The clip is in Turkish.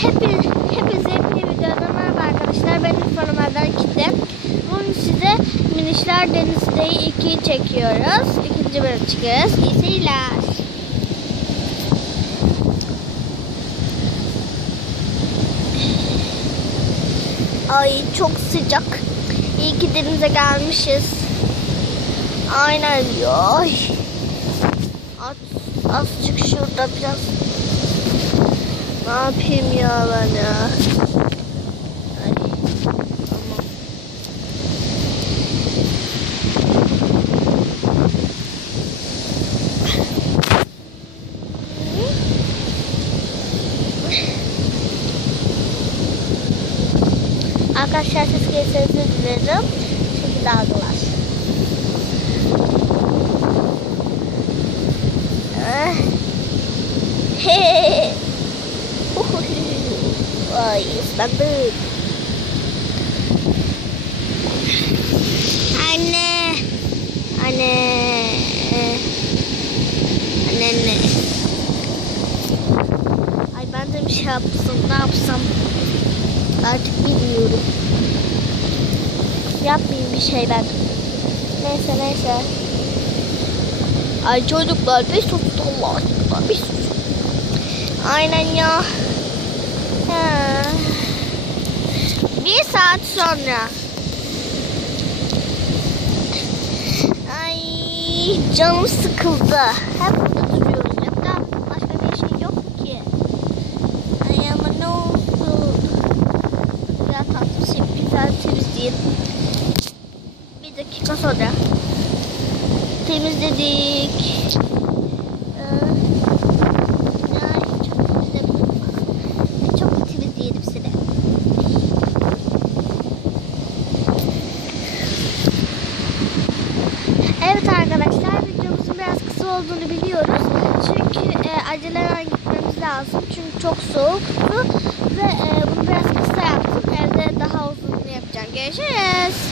Hepinize bir videodan merhaba arkadaşlar. Ben İrfan Kitle. Bugün size Minişler Denizli'yi 2'yi çekiyoruz. İkinci bölüm çıkıyoruz. İyi seyirler. Ay çok sıcak. İyi ki denize gelmişiz. Aynen ya. Azıcık şurada biraz. Ne yapayım ya ben ya? Ay, tamam. Arkadaşlar ses gelirse özür dilerim. Çünkü dalgalar. Ay ıslandım. Anne. Ay ben de bir şey yapsam, ne yapsam artık bilmiyorum. Yapmayayım bir şey ben. Neyse. Ay çocuklar bir susun Allah aşkına bir susun. Aynen ya. Bir saat sonra. Ay canım sıkıldı. Hep burada duruyoruz. Hatta başka bir şey yok ki. Ay ama ne oldu? Ya tatlı şey güzel temizleyelim. Bir dakika sonra. Temizledik. Evet arkadaşlar, videomuzun biraz kısa olduğunu biliyoruz. Çünkü acele gitmemiz lazım. Çünkü çok soğuktu ve bunu biraz kısa yaptım. Evde daha uzun yapacağım. Görüşürüz.